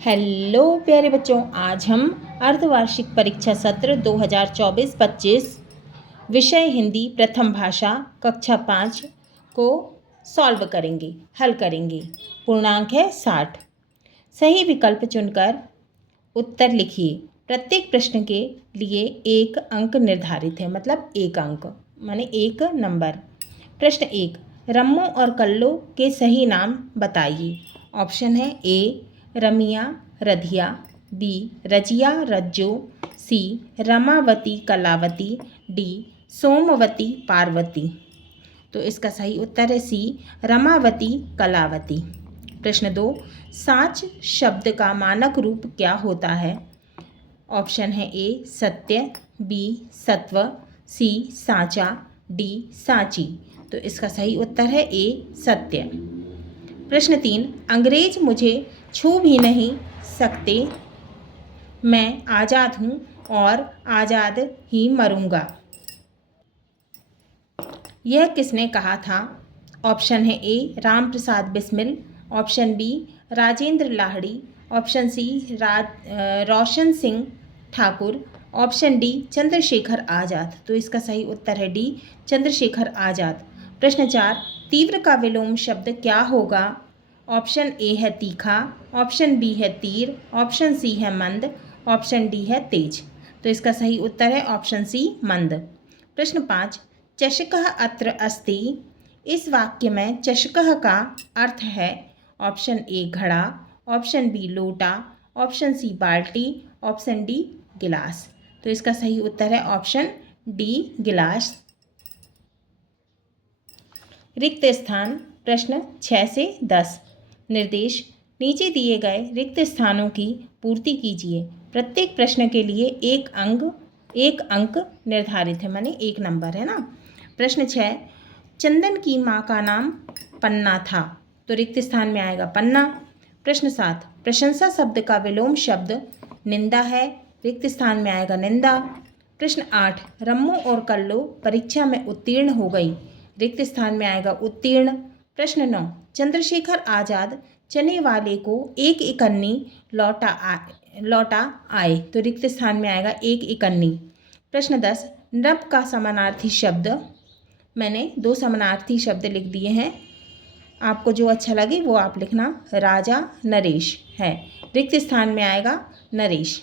Hello प्यारे बच्चों, आज हम अर्धवार्षिक परीक्षा सत्र 2024-25 विषय हिंदी प्रथम भाषा कक्षा 5 को सॉल्व करेंगे, हल करेंगे। पूर्णांक है 60। सही विकल्प चुनकर उत्तर लिखिए। प्रत्येक प्रश्न के लिए 1 अंक निर्धारित है, मतलब 1 अंक माने 1 नंबर। प्रश्न 1, रम्मो और कल्लो के सही नाम बताइए। ऑप्शन है ए रमिया रधिया, बी रजिया रज्जो, सी रमावती कलावती, डी सोमवती पार्वती। तो इसका सही उत्तर है सी रमावती कलावती। प्रश्न 2, साच शब्द का मानक रूप क्या होता है। ऑप्शन है ए सत्य, बी सत्व, सी साचा, डी साची। तो इसका सही उत्तर है ए सत्य। प्रश्न 3, अंग्रेज मुझे छू भी नहीं सकते, मैं आज़ाद हूँ और आज़ाद ही मरूंगा। यह किसने कहा था। ऑप्शन है A Ram Prasad Bismil, option B Rajendra Lahiri, option C Roshan Singh Thakur, option D Chandrashekhar Azad. तो इसका सही उत्तर है डी चंद्रशेखर आज़ाद। प्रश्न 4, तीव्र का विलोम शब्द क्या होगा। ऑप्शन ए है तीखा, ऑप्शन बी है तीर, ऑप्शन सी है मंद, ऑप्शन डी है तेज। तो इसका सही उत्तर है ऑप्शन सी मंद। प्रश्न 5, चषकः अत्र अस्ति, इस वाक्य में चषकः का अर्थ है। ऑप्शन ए घड़ा, ऑप्शन बी लोटा, ऑप्शन सी बाल्टी, ऑप्शन डी गिलास। तो इसका सही उत्तर है ऑप्शन डी गिलास। रिक्त स्थान प्रश्न 6 से 10। निर्देश, नीचे दिए गए रिक्त स्थानों की पूर्ति कीजिए। प्रत्येक प्रश्न के लिए एक अंक निर्धारित है, माने 1 नंबर है ना। प्रश्न 6, चंदन की माँ का नाम पन्ना था। तो रिक्त स्थान में आएगा पन्ना। प्रश्न 7, प्रशंसा शब्द का विलोम शब्द निंदा है, रिक्त स्थान में आएगा निंदा। प्रश्न 8, रम्मो और कल्लो परीक्षा में उत्तीर्ण हो गई, रिक्त स्थान में आएगा उत्तीर्ण। प्रश्न 9, चंद्रशेखर आज़ाद चने वाले को 1 इकन्नी लौटा आए। तो रिक्त स्थान में आएगा 1 इकन्नी। प्रश्न 10, नृप का समानार्थी शब्द, मैंने 2 समानार्थी शब्द लिख दिए हैं, आपको जो अच्छा लगे वो आप लिखना। राजा नरेश है, रिक्त स्थान में आएगा नरेश।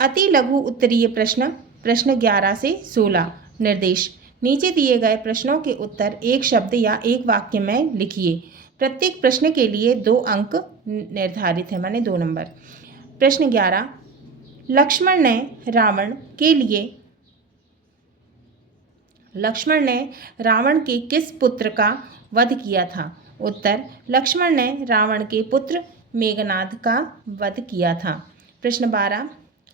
अति लघु उत्तरीय प्रश्न 11 से 16। निर्देश, नीचे दिए गए प्रश्नों के उत्तर एक शब्द या एक वाक्य में लिखिए। प्रत्येक प्रश्न के लिए 2 अंक निर्धारित है, माने 2 नंबर। प्रश्न 11, लक्ष्मण ने रावण के किस पुत्र का वध किया था। उत्तर, लक्ष्मण ने रावण के पुत्र मेघनाद का वध किया था। प्रश्न 12,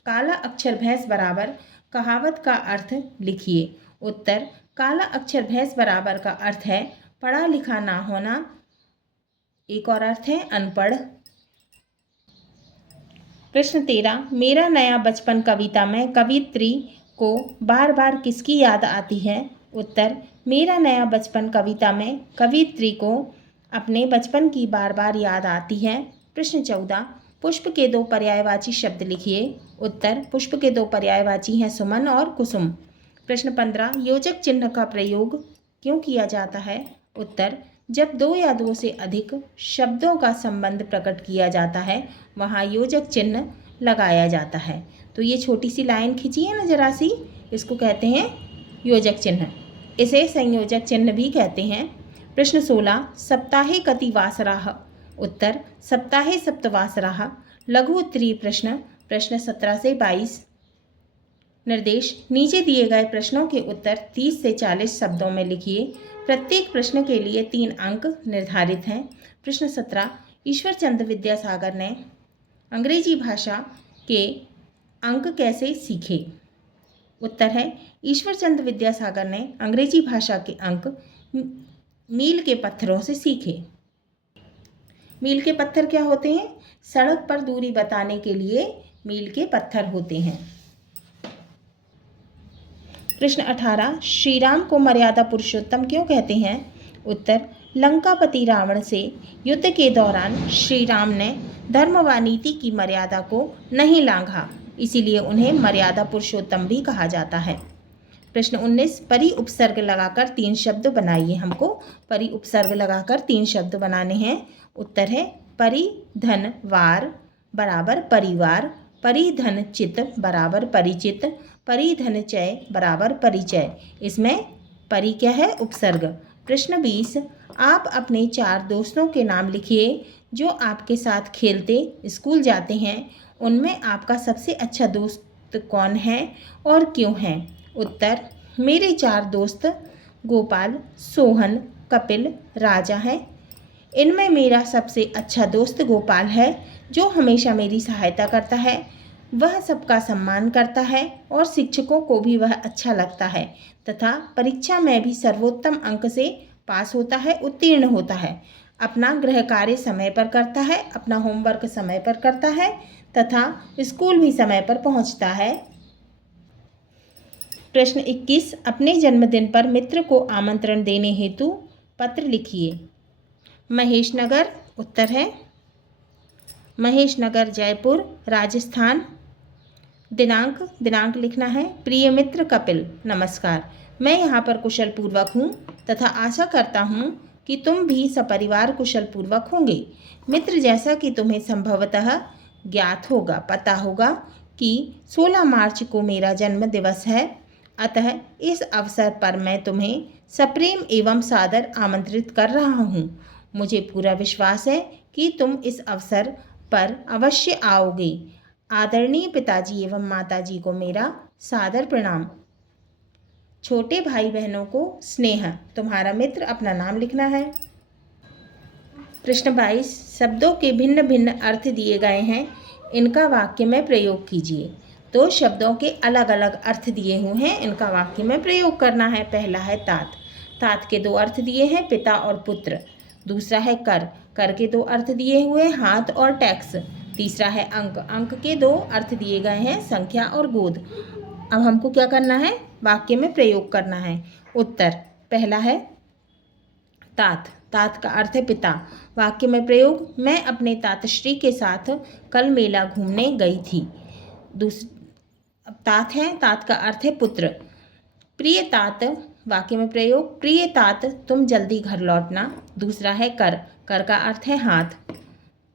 काला अक्षर भैंस बराबर कहावत का अर्थ लिखिए। उत्तर, काला अक्षर भैंस बराबर का अर्थ है पढ़ा लिखा ना होना, एक और अर्थ है अनपढ़। प्रश्न 13, मेरा नया बचपन कविता में कवियत्री को बार बार किसकी याद आती है। उत्तर, मेरा नया बचपन कविता में कवियत्री को अपने बचपन की बार बार याद आती है। प्रश्न 14, पुष्प के 2 पर्यायवाची शब्द लिखिए। उत्तर, पुष्प के 2 पर्यायवाची हैं सुमन और कुसुम। प्रश्न 15, योजक चिन्ह का प्रयोग क्यों किया जाता है। उत्तर, जब 2 या 2 से अधिक शब्दों का संबंध प्रकट किया जाता है वहाँ योजक चिन्ह लगाया जाता है। तो ये छोटी सी लाइन खींचिए ना जरा सी, इसको कहते हैं योजक चिन्ह, इसे संयोजक चिन्ह भी कहते हैं। प्रश्न 16, सप्ताहे कति वासराः। उत्तर, सप्ताहे सप्तवासराः। लघु उत्तरीय प्रश्न 17 से 22। निर्देश, नीचे दिए गए प्रश्नों के उत्तर 30 से 40 शब्दों में लिखिए। प्रत्येक प्रश्न के लिए 3 अंक निर्धारित हैं। प्रश्न 17, ईश्वरचंद विद्यासागर ने अंग्रेजी भाषा के अंक कैसे सीखे। उत्तर है, ईश्वरचंद विद्यासागर ने अंग्रेजी भाषा के अंक मील के पत्थरों से सीखे। मील के पत्थर क्या होते हैं। सड़क पर दूरी बताने के लिए मील के पत्थर होते हैं। प्रश्न 18, श्री राम को मर्यादा पुरुषोत्तम क्यों कहते हैं। उत्तर, लंकापति रावण से युद्ध के दौरान श्री राम ने धर्म व नीति की मर्यादा को नहीं लांघा, इसीलिए उन्हें मर्यादा पुरुषोत्तम भी कहा जाता है। प्रश्न 19, परि उपसर्ग लगाकर 3 शब्द बनाइए। हमको परि उपसर्ग लगाकर 3 शब्द बनाने हैं। उत्तर है परिधन वार बराबर परिवार, परिधन चित बराबर परिचित, परिधन चय बराबर परिचय। इसमें परि क्या है? उपसर्ग। प्रश्न 20, आप अपने 4 दोस्तों के नाम लिखिए जो आपके साथ खेलते स्कूल जाते हैं। उनमें आपका सबसे अच्छा दोस्त कौन है और क्यों है? उत्तर, मेरे 4 दोस्त गोपाल, सोहन, कपिल, राजा हैं। इनमें मेरा सबसे अच्छा दोस्त गोपाल है जो हमेशा मेरी सहायता करता है। वह सबका सम्मान करता है और शिक्षकों को भी वह अच्छा लगता है तथा परीक्षा में भी सर्वोत्तम अंक से पास होता है, उत्तीर्ण होता है। अपना गृह कार्य समय पर करता है, अपना होमवर्क समय पर करता है तथा स्कूल भी समय पर पहुंचता है। प्रश्न 21, अपने जन्मदिन पर मित्र को आमंत्रण देने हेतु पत्र लिखिए। महेश नगर उत्तर है महेश नगर, जयपुर, राजस्थान। दिनांक लिखना है। प्रिय मित्र कपिल, नमस्कार। मैं यहाँ पर कुशल पूर्वक हूँ तथा आशा करता हूँ कि तुम भी सपरिवार कुशल पूर्वक होंगे। मित्र, जैसा कि तुम्हें संभवतः ज्ञात होगा, पता होगा कि 16 मार्च को मेरा जन्म दिवस है, अतः इस अवसर पर मैं तुम्हें सप्रेम एवं सादर आमंत्रित कर रहा हूँ। मुझे पूरा विश्वास है कि तुम इस अवसर पर अवश्य आओगे। आदरणीय पिताजी एवं माताजी को मेरा सादर प्रणाम। छोटे भाई बहनों को स्नेह। तुम्हारा मित्र, अपना नाम लिखना है। प्रश्न 22, शब्दों के भिन्न भिन्न अर्थ दिए गए हैं, इनका वाक्य में प्रयोग कीजिए। 2 शब्दों के अलग अलग अर्थ दिए हुए हैं, इनका वाक्य में प्रयोग करना है। पहला है तात। तात के 2 अर्थ दिए हैं, पिता और पुत्र। दूसरा है कर। कर के 2 अर्थ दिए हुए, हाथ और टैक्स। तीसरा है अंक। अंक के 2 अर्थ दिए गए हैं, संख्या और गोद। अब हमको क्या करना है? वाक्य में प्रयोग करना है। उत्तर, पहला है तात। तात का अर्थ है पिता। वाक्य में प्रयोग, मैं अपने तातश्री के साथ कल मेला घूमने गई थी। तात है, तात का अर्थ है पुत्र। प्रिय तात, वाक्य में प्रयोग, प्रिय तात तुम जल्दी घर लौटना। दूसरा है कर। कर का अर्थ है हाथ।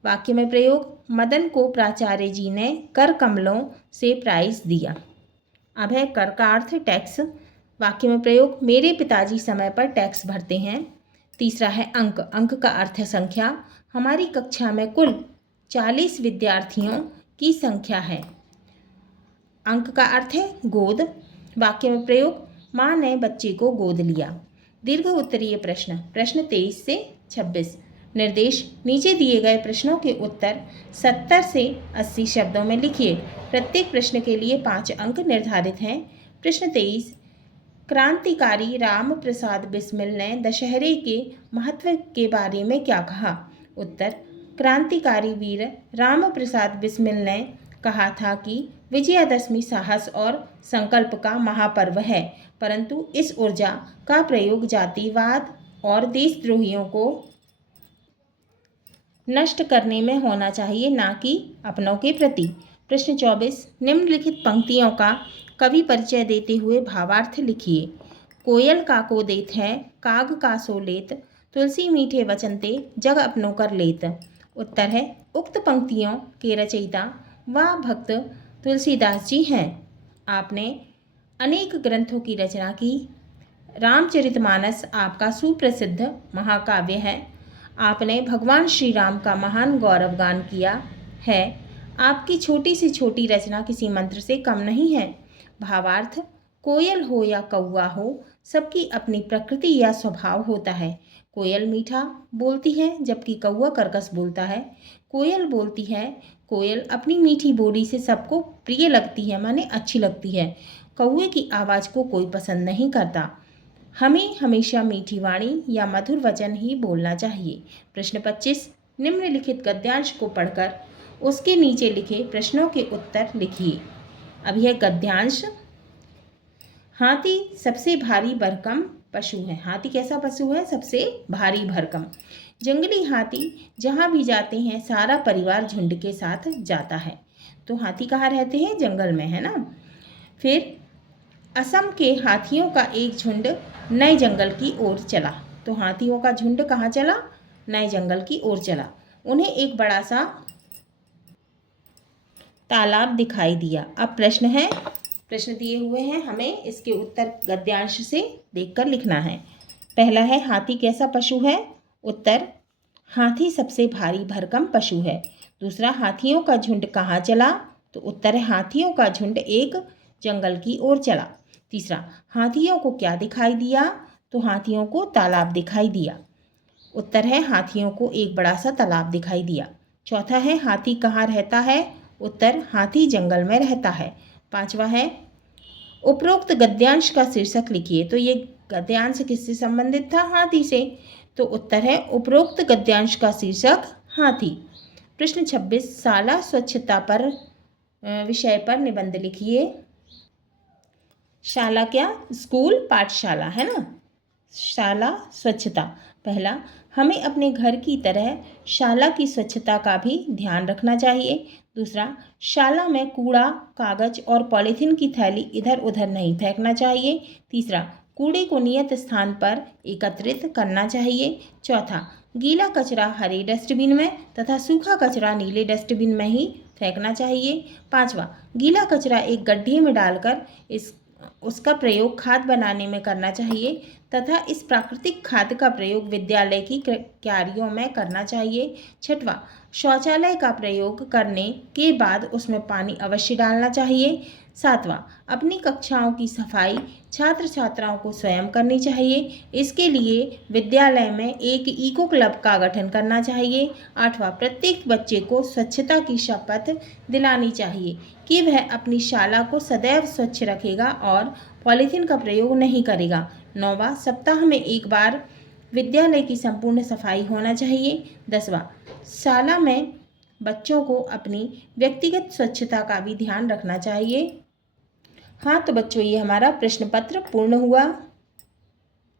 वाक्य में प्रयोग, मदन को प्राचार्य जी ने कर कमलों से प्राइज दिया। अब है कर का अर्थ है टैक्स। वाक्य में प्रयोग, मेरे पिताजी समय पर टैक्स भरते हैं। तीसरा है अंक। अंक का अर्थ है संख्या। हमारी कक्षा में कुल 40 विद्यार्थियों की संख्या है। अंक का अर्थ है गोद। वाक्य में प्रयोग, माँ ने बच्चे को गोद लिया। दीर्घ उत्तरीय प्रश्न। प्रश्न 23 से 26। निर्देश, नीचे दिए गए प्रश्नों के उत्तर 70 से 80 शब्दों में लिखिए। प्रत्येक प्रश्न के लिए 5 अंक निर्धारित हैं। प्रश्न 23, क्रांतिकारी राम प्रसाद बिस्मिल ने दशहरे के महत्व के बारे में क्या कहा? उत्तर, क्रांतिकारी वीर राम प्रसाद बिस्मिल ने कहा था कि विजयादशमी साहस और संकल्प का महापर्व है, परंतु इस ऊर्जा का प्रयोग जातिवाद और देशद्रोहियों को नष्ट करने में होना चाहिए, ना कि अपनों के प्रति। प्रश्न 24, निम्नलिखित पंक्तियों का कवि परिचय देते हुए भावार्थ लिखिए। कोयल काको देत है, काग का सो लेत, तुलसी मीठे वचन ते, जग अपनों कर लेत। उत्तर है, उक्त पंक्तियों के रचयिता व भक्त तुलसीदास जी हैं। आपने अनेक ग्रंथों की रचना की। रामचरितमानस आपका सुप्रसिद्ध महाकाव्य है। आपने भगवान श्री राम का महान गौरवगान किया है। आपकी छोटी से छोटी रचना किसी मंत्र से कम नहीं है। भावार्थ, कोयल हो या कौवा हो, सबकी अपनी प्रकृति या स्वभाव होता है। कोयल मीठा बोलती है जबकि कौवा कर्कश बोलता है। कोयल बोलती है, कोयल अपनी मीठी बोली से सबको प्रिय लगती है, माने अच्छी लगती है। कौवे की आवाज़ को कोई पसंद नहीं करता। हमें हमेशा मीठी वाणी या मधुर वचन ही बोलना चाहिए। प्रश्न 25, निम्नलिखित गद्यांश को पढ़कर उसके नीचे लिखे प्रश्नों के उत्तर लिखिए। अब यह गद्यांश, हाथी सबसे भारी भरकम पशु है। हाथी कैसा पशु है? सबसे भारी भरकम। जंगली हाथी जहाँ भी जाते हैं सारा परिवार झुंड के साथ जाता है। तो हाथी कहाँ रहते हैं? जंगल में, है ना। फिर असम के हाथियों का एक झुंड नए जंगल की ओर चला। तो हाथियों का झुंड कहाँ चला? नए जंगल की ओर चला। उन्हें एक बड़ा सा तालाब दिखाई दिया। अब प्रश्न है, प्रश्न दिए हुए हैं, हमें इसके उत्तर गद्यांश से देखकर लिखना है। पहला है हाथी कैसा पशु है? उत्तर हाथी सबसे भारी भरकम पशु है। दूसरा, हाथियों का झुंड कहाँ चला? तो उत्तर है हाथियों का झुंड एक जंगल की ओर चला। तीसरा, हाथियों को क्या दिखाई दिया? तो हाथियों को तालाब दिखाई दिया। उत्तर है हाथियों को एक बड़ा सा तालाब दिखाई दिया। चौथा है हाथी कहाँ रहता है? उत्तर हाथी जंगल में रहता है। पांचवा है उपरोक्त गद्यांश का शीर्षक लिखिए। तो ये गद्यांश किससे संबंधित था? हाथी से। तो उत्तर है उपरोक्त गद्यांश का शीर्षक हाथी। प्रश्न 26, शाला स्वच्छता पर विषय पर निबंध लिखिए। शाला क्या? स्कूल, पाठशाला, है ना। शाला स्वच्छता। पहला, हमें अपने घर की तरह शाला की स्वच्छता का भी ध्यान रखना चाहिए। दूसरा, शाला में कूड़ा, कागज और पॉलीथीन की थैली इधर उधर नहीं फेंकना चाहिए। तीसरा, कूड़े को नियत स्थान पर एकत्रित करना चाहिए। चौथा, गीला कचरा हरे डस्टबिन में तथा सूखा कचरा नीले डस्टबिन में ही फेंकना चाहिए। पांचवा, गीला कचरा एक गड्ढे में डालकर उसका प्रयोग खाद बनाने में करना चाहिए तथा इस प्राकृतिक खाद का प्रयोग विद्यालय की क्यारियों में करना चाहिए। छठवां, शौचालय का प्रयोग करने के बाद उसमें पानी अवश्य डालना चाहिए। सातवां, अपनी कक्षाओं की सफाई छात्र छात्राओं को स्वयं करनी चाहिए। इसके लिए विद्यालय में एक इको क्लब का गठन करना चाहिए। आठवां, प्रत्येक बच्चे को स्वच्छता की शपथ दिलानी चाहिए कि वह अपनी शाला को सदैव स्वच्छ रखेगा और पॉलीथीन का प्रयोग नहीं करेगा। नौवां, सप्ताह में एक बार विद्यालय की संपूर्ण सफाई होना चाहिए। 10वां, शाला में बच्चों को अपनी व्यक्तिगत स्वच्छता का भी ध्यान रखना चाहिए। हाँ तो बच्चों, ये हमारा प्रश्न पत्र पूर्ण हुआ।